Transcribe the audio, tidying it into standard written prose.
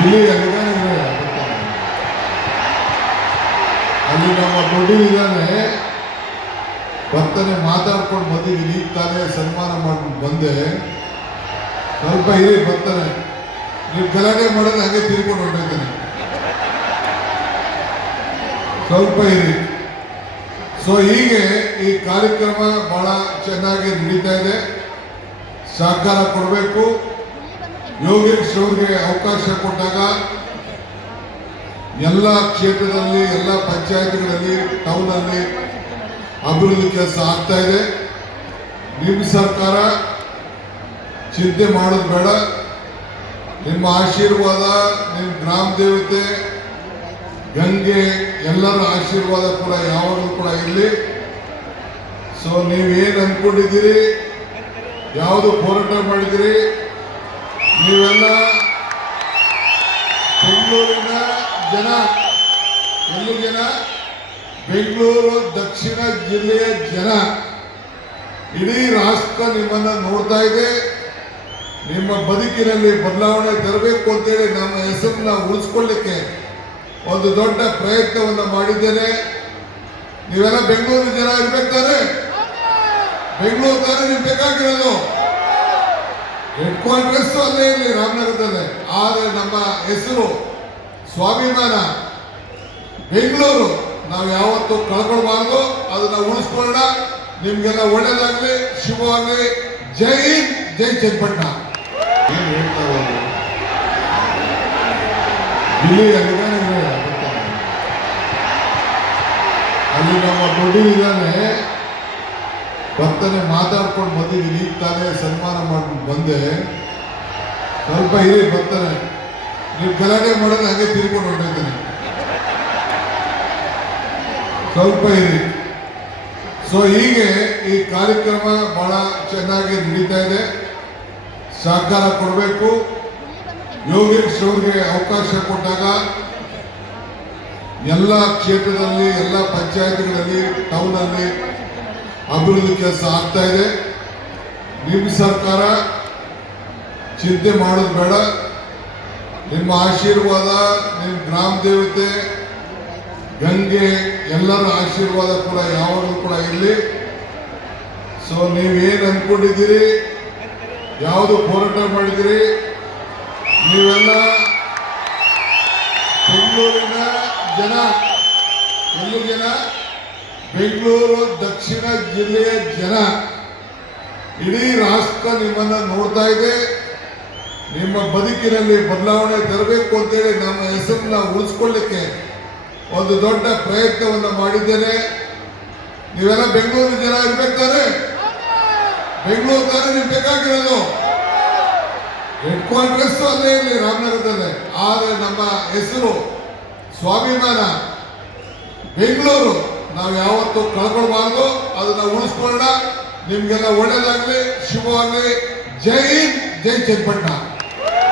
ಇಲ್ಲಿ ಅಲ್ಲಿ ನಮ್ಮ ದೊಡ್ಡದಿದ್ದಾನೆ ಬರ್ತಾನೆ ಮಾತಾಡ್ಕೊಂಡು ಬಂದಿದ್ದೀನಿ. ಈಗ ತಾನೇ ಸನ್ಮಾನ ಮಾಡ್ಕೊಂಡು ಬಂದೆ. ಸ್ವಲ್ಪ ಇರಿ ಬರ್ತಾನೆ. ನೀವು ಗಲಾಟೆ ಮಾಡೋದು ಹಾಗೆ ತಿರ್ಕೊಂಡು ಹೊರಟಿದ್ದಾನೆ. ಸ್ವಲ್ಪ ಇರಿ. ಸೊ ಹೀಗೆ ಈ ಕಾರ್ಯಕ್ರಮ ಬಹಳ ಚೆನ್ನಾಗಿ ನಡೀತಾ ಇದೆ. ಸಹಕಾರ ಕೊಡಬೇಕು. ಯೋಗೇಶ್ ಅವ್ರಿಗೆ ಅವಕಾಶ ಕೊಟ್ಟಾಗ ಎಲ್ಲ ಕ್ಷೇತ್ರದಲ್ಲಿ ಎಲ್ಲ ಪಂಚಾಯತ್ಗಳಲ್ಲಿ ಟೌನಲ್ಲಿ ಅಭಿವೃದ್ಧಿ ಕೆಲಸ ಆಗ್ತಾ ಇದೆ. ನಿಮ್ಮ ಸರ್ಕಾರ ಚಿಂತೆ ಮಾಡೋದು ಬೇಡ. ನಿಮ್ಮ ಆಶೀರ್ವಾದ, ನಿಮ್ಮ ಗ್ರಾಮ ದೇವತೆ ಗಂಗೆ ಎಲ್ಲರ ಆಶೀರ್ವಾದ ಕೂಡ ಯಾವಾಗಲೂ ಕೂಡ ಇರಲಿ. ಸೊ ನೀವೇನು ಅಂದ್ಕೊಂಡಿದ್ದೀರಿ, ಯಾವುದು ಹೋರಾಟ ಮಾಡಿದಿರಿ, ನೀವೆಲ್ಲ ಬೆಂಗಳೂರಿನ ಜನ, ಎಲ್ಲಿ ಜನ, ಬೆಂಗಳೂರು ದಕ್ಷಿಣ ಜಿಲ್ಲೆಯ ಜನ, ಇಡೀ ರಾಷ್ಟ್ರ ನಿಮ್ಮನ್ನ ನೋಡ್ತಾ ಇದೆ. ನಿಮ್ಮ ಬದುಕಿನಲ್ಲಿ ಬದಲಾವಣೆ ತರಬೇಕು ಅಂತೇಳಿ ನಮ್ಮ ಹೆಸರನ್ನ ಉಳಿಸ್ಕೊಳ್ಳಿಕ್ಕೆ ಒಂದು ದೊಡ್ಡ ಪ್ರಯತ್ನವನ್ನು ಮಾಡಿದ್ದೇನೆ. ನೀವೆಲ್ಲ ಬೆಂಗಳೂರು ಜನ ಇರ್ಬೇಕು ತಾನೆ? ಬೆಂಗಳೂರು ತಾನೇ ನಿಮ್ಗೆ ಬೇಕಾಗಿರೋದು. ಹೆಡ್ ಕ್ವಾರ್ಟರ್ಸ್ ಅಲ್ಲೇ ಇರಲಿ ರಾಮನಗರದಲ್ಲೇ, ಆದರೆ ನಮ್ಮ ಹೆಸರು ಸ್ವಾಭಿಮಾನ ಬೆಂಗಳೂರು ನಾವು ಯಾವತ್ತೂ ಕಳ್ಕೊಳ್ಬಾರ್ದು. ಅದನ್ನ ಉಳಿಸ್ಕೊಳ್ಳೋಣ. ನಿಮ್ಗೆಲ್ಲ ಒಳ್ಳೇದಾಗ್ಲಿ, ಶುಭವಾಗ್ಲಿ. ಜೈ ಹಿಂದ್, ಜೈ ಚನ್ನಪಟ್ಟಣ. ಏನ್ ಹೇಳ್ತಾರೆ ಇಲ್ಲಿ ಅಲ್ಲಿ ನಮ್ಮ ದೊಡ್ಡದಿದ್ದಾನೆ ಬರ್ತಾನೆ ಮಾತಾಡ್ಕೊಂಡು ಬಂದಿದ್ದೀನಿ. ಈಗ ತಾನೇ ಸನ್ಮಾನ ಮಾಡ್ಕೊಂಡು ಬಂದೆ. ಸ್ವಲ್ಪ ಇರಿ ಬರ್ತಾನೆ. ನೀವು ಗಲಾಟೆ ಮಾಡೋದು ಹಾಗೆ ತಿರ್ಕೊಂಡು ಹೊರಟಿದ್ದಾನೆ. ಸ್ವಲ್ಪ ಇರಿ. ಸೊ ಹೀಗೆ ಈ ಕಾರ್ಯಕ್ರಮ ಬಹಳ ಚೆನ್ನಾಗಿ ನಡೀತಾ ಇದೆ. ಸಹಕಾರ ಕೊಡಬೇಕು. ಯೋಗೇಶ್ ಅವ್ರಿಗೆ ಅವಕಾಶ ಕೊಟ್ಟಾಗ ಎಲ್ಲ ಕ್ಷೇತ್ರದಲ್ಲಿ ಎಲ್ಲ ಪಂಚಾಯತ್ಗಳಲ್ಲಿ ಟೌನಲ್ಲಿ ಅಭಿವೃದ್ಧಿ ಕೆಲಸ ಆಗ್ತಾ ಇದೆ. ನಿಮ್ಮ ಸರ್ಕಾರ ಚಿಂತೆ ಮಾಡೋದು ಬೇಡ. ನಿಮ್ಮ ಆಶೀರ್ವಾದ, ನಿಮ್ಮ ಗ್ರಾಮ ದೇವತೆ ಗಂಗೆ ಎಲ್ಲರ ಆಶೀರ್ವಾದ ಕೂಡ ಯಾವಾಗಲೂ ಕೂಡ ಇರಲಿ. ಸೊ ನೀವೇನು ಅಂದ್ಕೊಂಡಿದ್ದೀರಿ, ಯಾವುದು ಹೋರಾಟ ಮಾಡಿದಿರಿ, ನೀವೆಲ್ಲ ಬೆಂಗಳೂರಿನ ಜನ, ಎಲ್ಲಿ ಜನ, ಬೆಂಗಳೂರು ದಕ್ಷಿಣ ಜಿಲ್ಲೆಯ ಜನ, ಇಡೀ ರಾಷ್ಟ್ರ ನಿಮ್ಮನ್ನ ನೋಡ್ತಾ ಇದೆ. ನಿಮ್ಮ ಬದುಕಿನಲ್ಲಿ ಬದಲಾವಣೆ ತರಬೇಕು ಅಂತೇಳಿ ನಮ್ಮ ಹೆಸರನ್ನ ಉಳಿಸ್ಕೊಳ್ಳಿಕ್ಕೆ ಒಂದು ದೊಡ್ಡ ಪ್ರಯತ್ನವನ್ನು ಮಾಡಿದ್ದೇನೆ. ನೀವೆಲ್ಲ ಬೆಂಗಳೂರು ಜನ ಇರ್ಬೇಕು ತಾನೆ? ಬೆಂಗಳೂರು ತಾನೇ ನಿಮ್ಗೆ ಬೇಕಾಗಿರೋದು. ಹೆಡ್ ಕ್ವಾರ್ಟರ್ಸ್ ಅಲ್ಲೇ ಇರಲಿ ರಾಮನಗರದಲ್ಲೇ, ಆದರೆ ನಮ್ಮ ಹೆಸರು ಸ್ವಾಭಿಮಾನ ಬೆಂಗಳೂರು ನಾವು ಯಾವತ್ತೂ ಕಳ್ಕೊಳ್ಬಾರ್ದು. ಅದನ್ನ ಉಳಿಸ್ಕೊಳ್ಳೋಣ. ನಿಮ್ಗೆಲ್ಲ ಒಳ್ಳೇದಾಗ್ಲಿ, ಶುಭವಾಗ್ಲಿ. ಜೈ ಹಿಂದ್, ಜೈ ಚನ್ನಪಟ್ಟಣ.